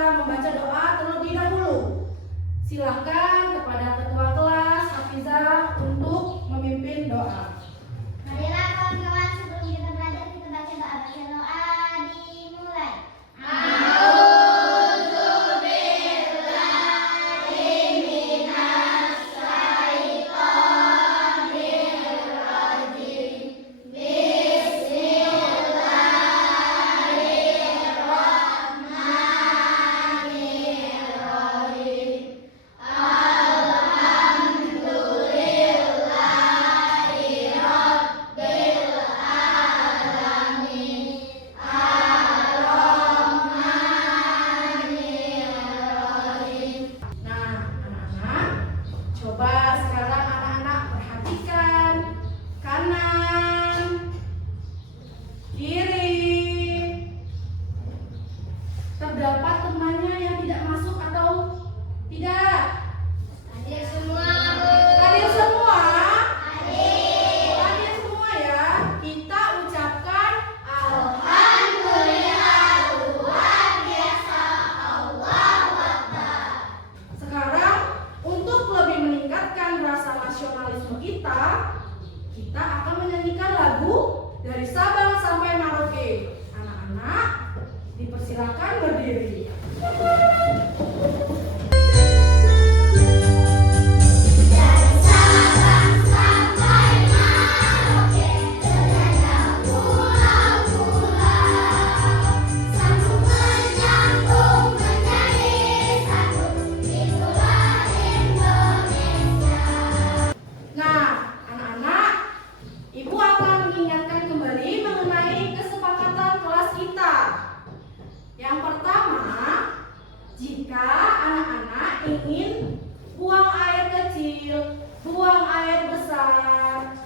kita membaca doa terlebih dahulu. Silakan kepada ketua kelas Hafizah untuk memimpin doa. Marilah kawan-kawan, sebelum kita belajar kita baca doa. Baca doa dimulai. Coba sekarang anak-anak perhatikan kanan, kiri. Terdapat temannya yang tidak masuk atau tidak? Hadir semua, Bu. Hadir semua? Hadir. Hadir semua ya. Kita ucapkan Alhamdulillah, luar biasa, Allahu Akbar. Sekarang untuk lebih meningkatkan rasa nasionalisme kita akan menyanyikan lagu dari Sabang sampai Merauke. Anak-anak dipersilakan berdiri. Dari Sabang sampai Merauke, ternyata pulau-pulau, sambung menyambung menjadi satu, itulah Indonesia. Nah, anak-anak, Ibu akan mengingatkan kembali mengenai kesepakatan kelas kita. Yang pertama, jika anak-anak ingin buang air kecil, buang air besar,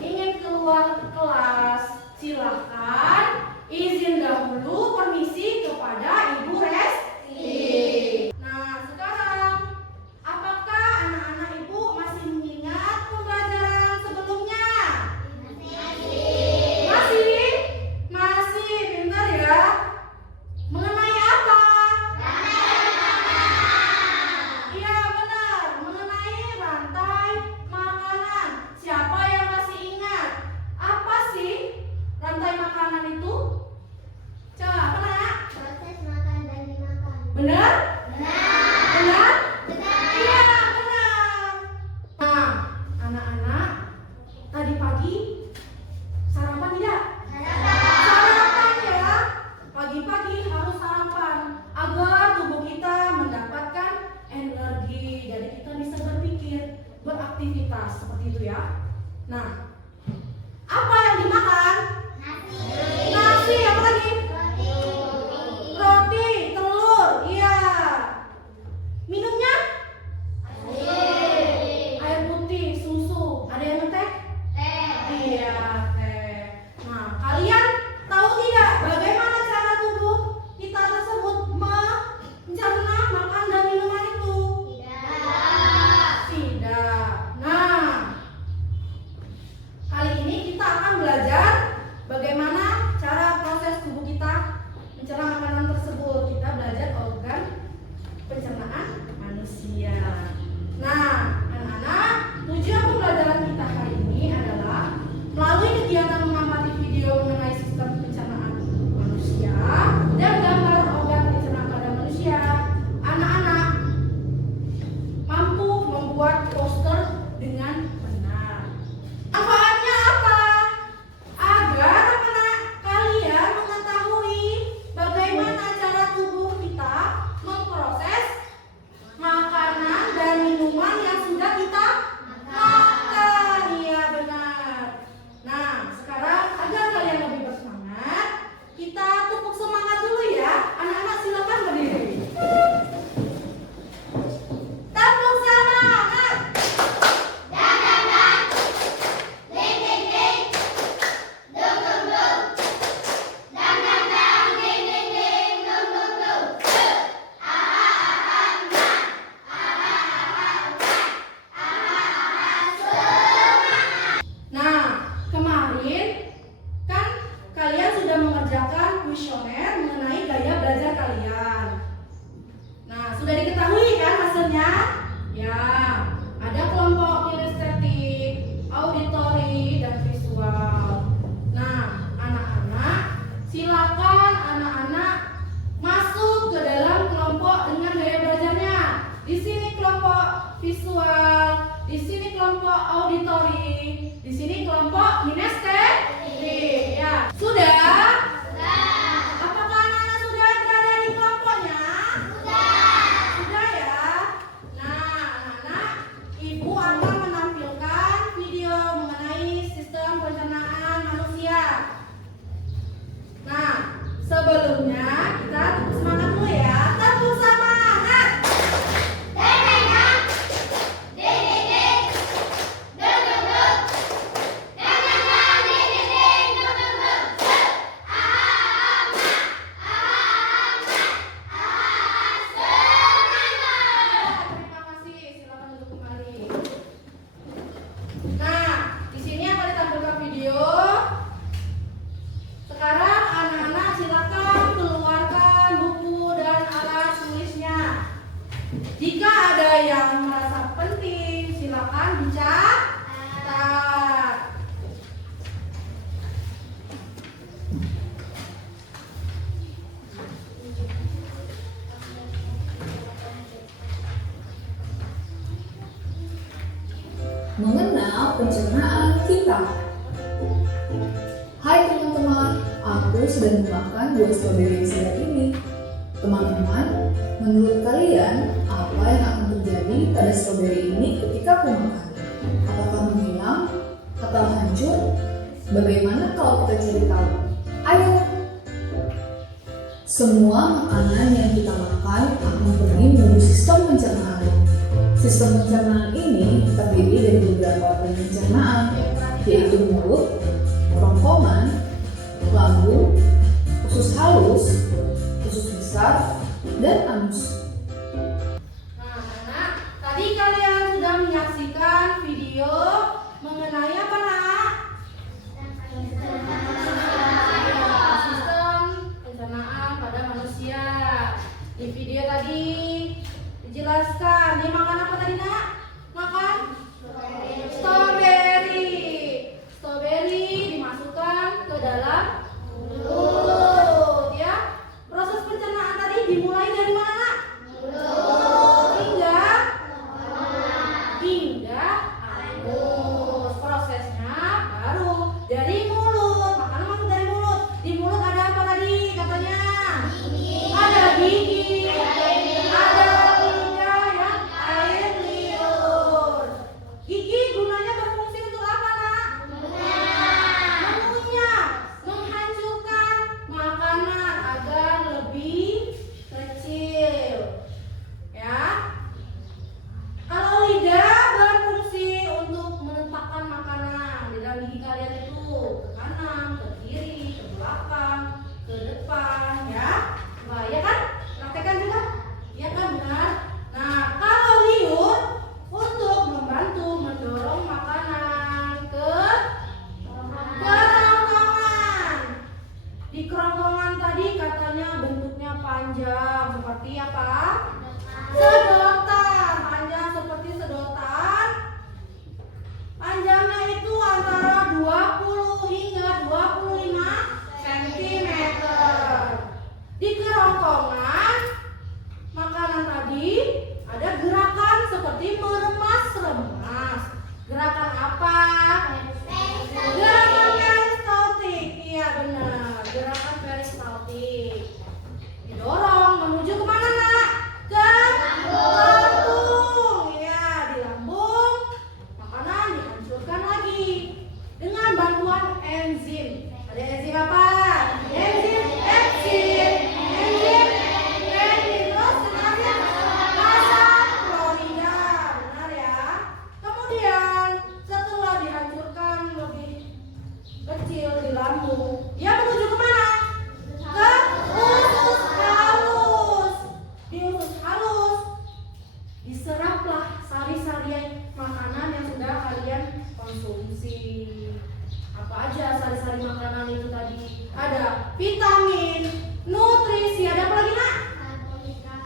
ingin keluar kelas, silakan izin dahulu permisi kepada Ibu Resti. Nah, sekarang apakah anak-anak Ibu masih mengingat pembelajaran sebelumnya? Masih? Masih, pintar ya. Mengenai apa? Iya benar, mengenai rantai makanan. Siapa yang masih ingat? Apa sih rantai makanan itu? Coba, apa nak? Proses makan dan dimakan. Benar? Benar? Benar. Iya, benar. Nah, anak-anak, tadi pagi sarapan tidak? Sarapan ya. Pagi-pagi harus sarapan agar tubuh kita mendapatkan energi, jadi kita bisa berpikir, beraktivitas seperti itu ya. Nah, apa yang dimakan? Nasi, apa lagi? Roti, telur, iya. kinestetik. Ya, sudah? Apakah anak-anak sudah berada di kelompoknya? Sudah ya. Nah, anak-anak, Ibu akan menampilkan video mengenai sistem pencernaan manusia. Nah, sebelumnya kita tepuk semangat dulu ya. Tepuk semangat. Terima kasih. Silakan duduk kembali. Nah, di sini akan ditampilkan video. Sekarang anak-anak silakan keluarkan buku dan alat tulisnya. Jika ada yang merasa penting, silakan dicatat. Mengenal pencernaan kita. Hai teman-teman, aku sedang memakan buah stroberi yang segar ini. Teman-teman, menurut kalian apa yang akan terjadi pada stroberi ini ketika aku makan? Apakah menghilang atau hancur? Bagaimana kalau kita cari tahu? Ayo! Semua makanan yang kita makan akan pergi menuju sistem pencernaan. Sistem pencernaan ini terdiri dari beberapa organ pencernaan, yaitu mulut, kerongkongan, lambung, usus halus, usus besar, dan anus. Nah, anak, tadi kalian sudah menyaksikan video mengenai apa, nak? Sistem pencernaan pada manusia. Di video tadi dijelaskan, dia makan apa tadi, nak? Makan strawberry. Strawberry dimasukkan ke dalam mulut, ya. Proses pencernaan tadi dimulai dari mana, nak? Hingga anus. Prosesnya baru dari mulut. Makanan masuk dari mulut. Di mulut ada apa tadi katanya? Ada gigi, ada lidah, ya, air liur. Gigi gunanya berfungsi untuk apa, nak? Mengunyah, menghancurkan makanan agar lebih kecil. Ya. Kalau lidah berfungsi untuk menempatkan makanan di dalam gigi kalian itu ke kanan, ke kiri, ke belakang, ke depan, ya. Bahaya kan? Praktekkan juga? Ya kan, benar? Nah, kalau liur untuk membantu mendorong makanan ke kerongkongan. Di kerongkongan tadi katanya bentuknya panjang seperti apa? Sedotan, panjang seperti sedotan. Panjangnya itu antara 20 hingga 25 cm. Di kerongkongan makanan tadi ada gerakan seperti meremas-remas. Gerakan apa? Gerakan peristaltik. Iya benar, gerakan peristaltik. Didorong menuju kemana, nak? Ke lambung. Ya, di lambung makanan dihancurkan lagi dengan bantuan enzim. Ada enzim apa? Enzim pepsid, enzim renin, terus enzim asam klorida. Benar ya? Kemudian setelah dihancurkan lebih kecil di lambung, dia menuju kemana? Ke usus halus. Di usus halus diseraplah sari-sari makanan yang sudah kalian konsumsi. Apa aja sari-sari makanan itu tadi? Ada vitamin, nutrisi, ada apa lagi, nak?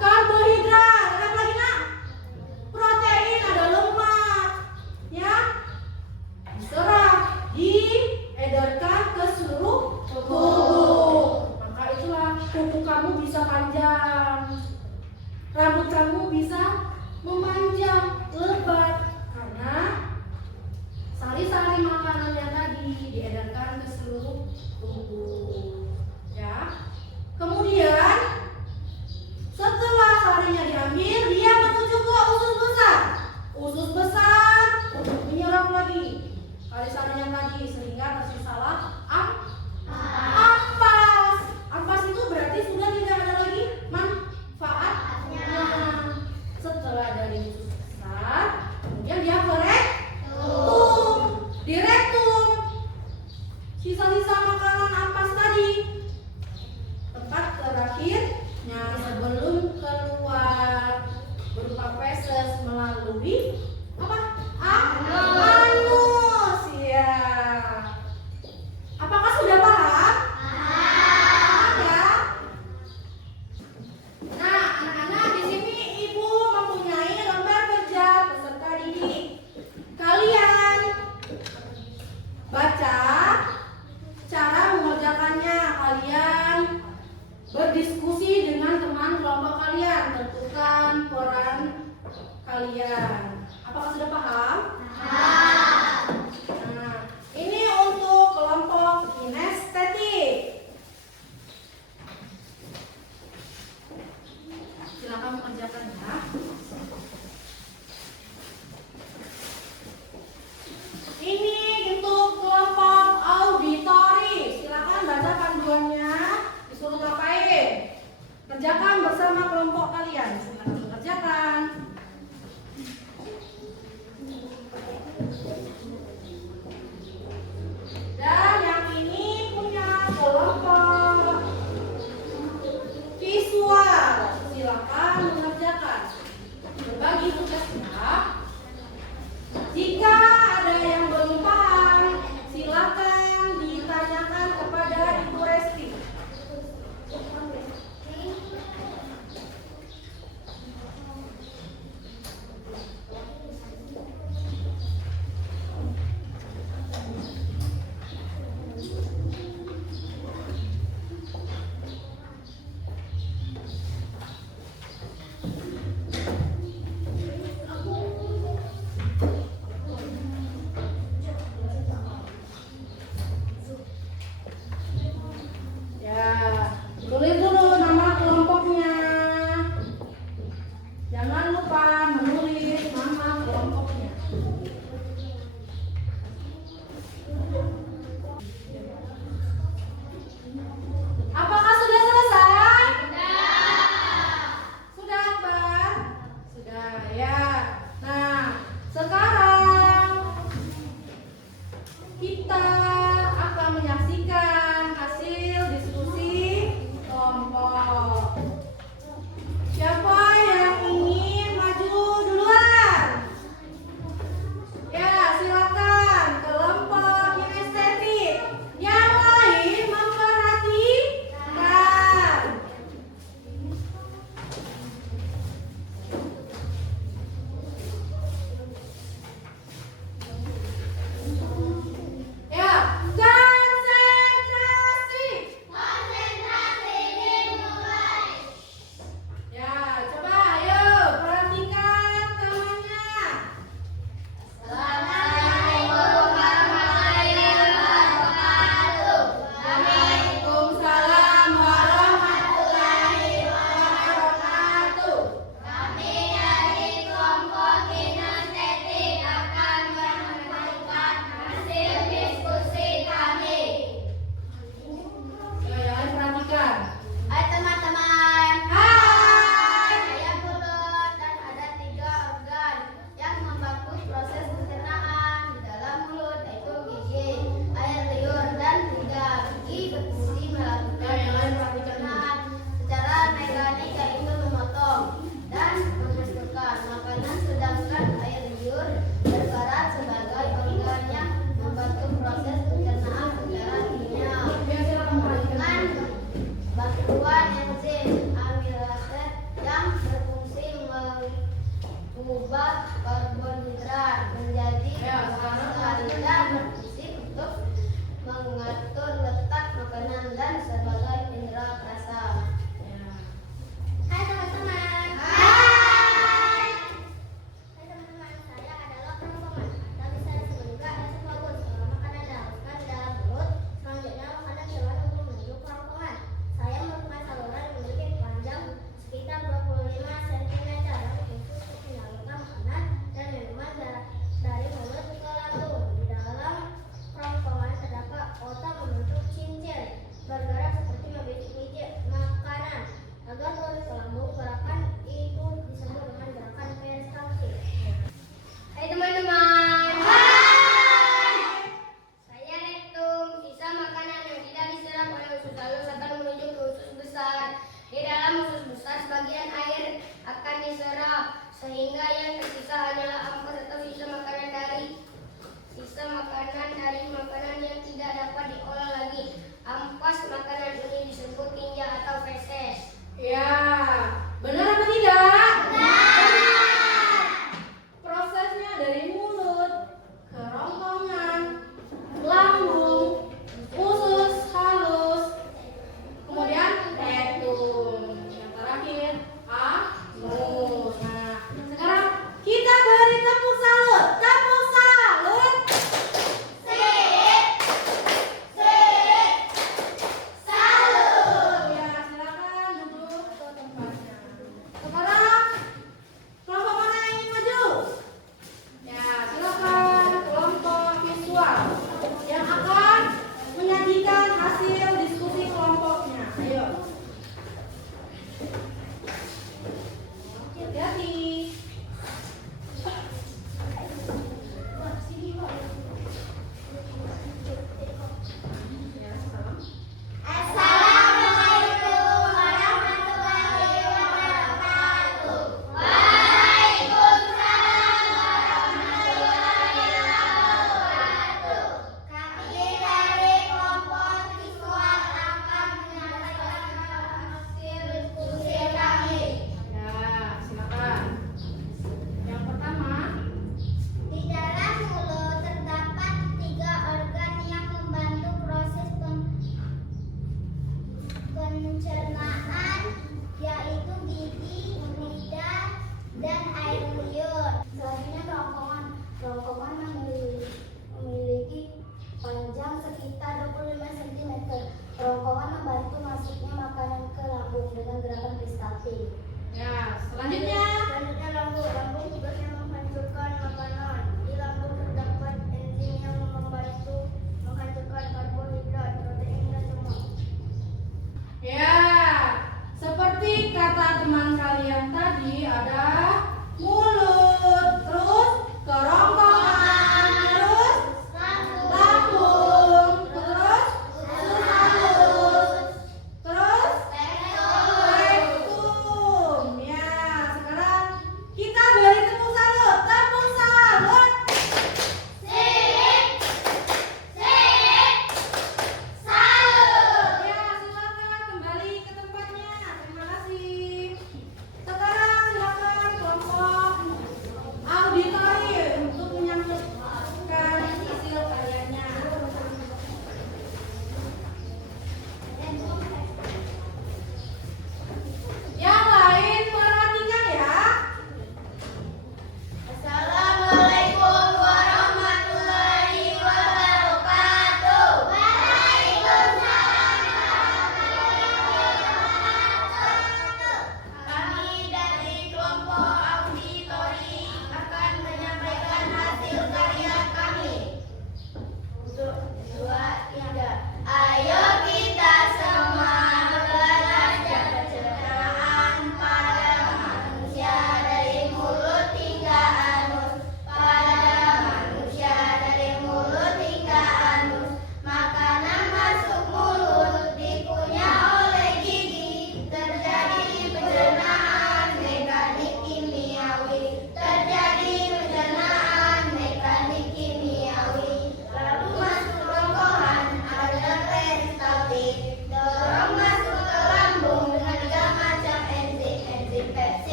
Karbohidrat, ada apa lagi, nak? Protein, ada lemak, ya. Diserap, diedarkan ke seluruh tubuh. Maka itulah kuku kamu bisa panjang, rambut kamu bisa memanjang, lebat, karena sari-sari makanan yang tadi Tunggu. Ya. Kemudian setelah sarinya diambil, dia menuju ke usus besar. Usus besar menyerap lagi kali sarinya lagi sehingga tersisalah ampas. Ampas itu berarti sudah tidak ada lagi manfaatnya. Setelah dari usus besar, kemudian dia ke rektum. Di rektum, sisa-sisa makanan ampas tadi, tempat terakhirnya sebelum keluar berupa feses melalui apa? Anus. Ya. Apakah sudah paham? Ya. Nah, anak-anak, di sini Ibu mempunyai lembar kerja peserta didik. Kalian baca cara mengerjakannya. Kalian berdiskusi dengan teman kelompok kalian. Tentukan peran kalian. Apakah sudah paham? Nah, ini untuk kelompok kinestetik. Silakan mengerjakannya. Ini untuk kelompok auditory. Silakan baca panduannya, disuruh ngapain. Kerjakan bersama kelompok kalian. Silakan kerjakan. Dan yang ini punya kelompok visual. Silakan mengerjakan. Berbagi tugasnya. Jika ada yang belum paham, silakan ditanyakan kepada Ibu Resti. sehingga yang tersisa hanyalah ampas atau sisa makanan dari makanan yang tidak dapat diolah lagi. Ampas makanan ini disebut tinja atau feses. Ya, benar apa tidak? Benar. Prosesnya dari mulut, kerongkongan, lambung, usus halus, kemudian petum. Yang terakhir, anus. Nah, sekarang kita beri tepuk salut. Tepuk salut. Salut. Ya, silakan duduk ke tempatnya. Sekarang kelompok mana yang ingin maju? Ya, silakan kelompok visual yang akan menyajikan hasil diskusi kelompoknya. Ayo. Hati-hati. Ya, salam. Assalamualaikum warahmatullahi wabarakatuh. Waalaikumsalam warahmatullahi wabarakatuh. Kami dari kelompok visual akan menyampaikan hasil diskusi kami. Ya, silakan. Yang pertama, Di dalam mulut terdapat 3 organ yang membantu proses pencernaan, yaitu gigi, lidah, dan air liur. Selanjutnya kerongkongan. Kerongkongan memiliki panjang sekitar 25 cm. Kerongkongan membantu masuknya makanan ke lambung dengan gerakan peristaltik. ya, selanjutnya. Selanjutnya lambung. Lambung tugasnya menghancurkan makanan. Di lambung terdapat enzim yang membantu menghancurkan karbohidrat, protein, dan lemak. Ya, seperti kata teman kalian tadi ada mulut, terus kerongkongan, terus lambung, terus usus halus, terus rektum. Ya, sekarang kita beri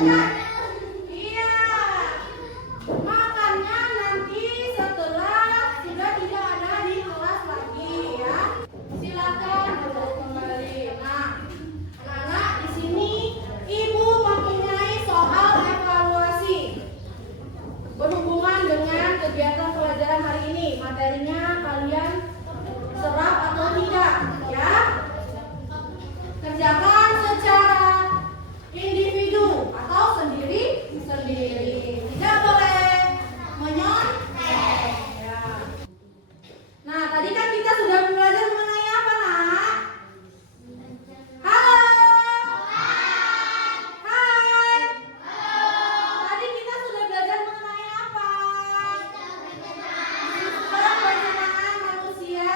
Iya. Makannya nanti setelah sudah tidak ada di kelas lagi ya. Silakan duduk kembali. Nah, anak-anak di sini Ibu mempunyai soal evaluasi berhubungan dengan kegiatan pelajaran hari ini. Materinya kalian serap atau tidak ya? Kerjakan secara individu atau sendiri-sendiri. Tidak boleh menyontek. Ya. Nah, tadi kan kita sudah belajar mengenai apa, Nak? Halo. Hai. Tadi kita sudah belajar mengenai apa? Sistem pencernaan manusia.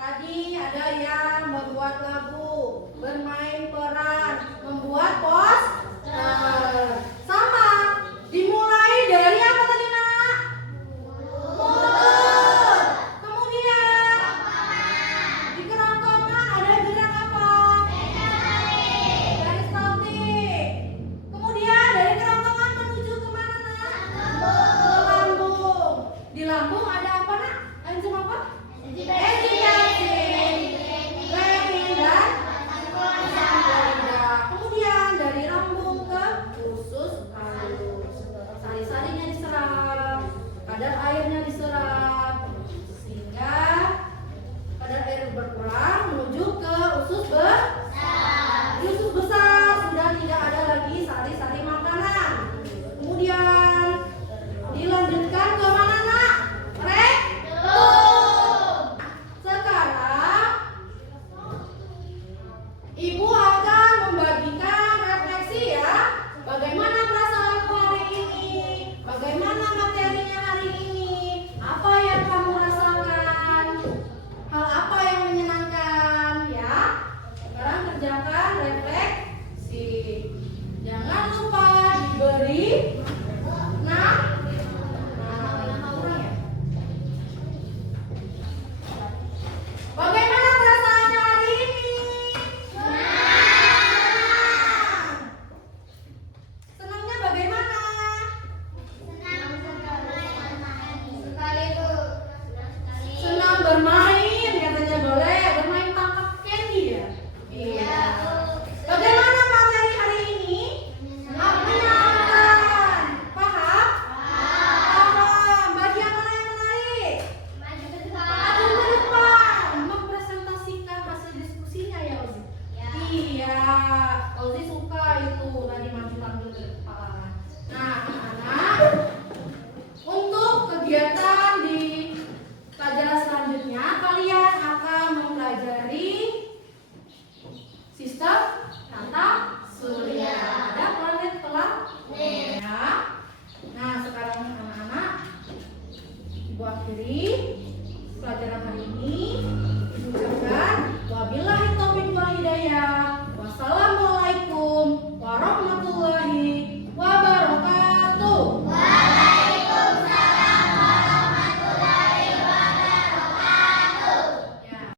Tadi ada yang membuat lagu, bermain peran, membuat poster. Sama. Dimulai dari apa tadi, Nak? Mulut. Kemudian di kerongkongan ada gerak apa? Garis saltik. Kemudian dari kerongkongan menuju kemana, Nak? Ke lambung. Di lambung ada apa, Nak? Enzim apa? Enzim jantung. Renin dan lidah. Kemudian dari lambung ke usus halus. Sari-sarinya diserap, kadar airnya diserap, sehingga kadar air berkurang menuju ke usus besar. Di usus besar sudah tidak ada lagi sari-sari makanan. Kemudian dilanjutkan ke mana, Nak? Rektum. Sekarang Ibu akan membagikan refleksi ya. Bagaimana perasaanmu hari ini? Bagaimana materinya hari ini? Apa yang kamu rasakan? Hal apa yang menyenangkan ya? Sekarang kerjakan refleksi. Jangan lupa diberi Bagaimana perasaannya hari ini? Senangnya bagaimana? Senang bermain, katanya boleh. Bermain tangkap candy ya? Iya. Bagaimana materi hari ini? Menyenangkan. Paham? Paham. Bagian mana yang menarik? Maju ke depan. Mempresentasikan hasil diskusinya ya, Ozi? Iya. Ozi suka itu tadi maju tampil ke depan. Nah,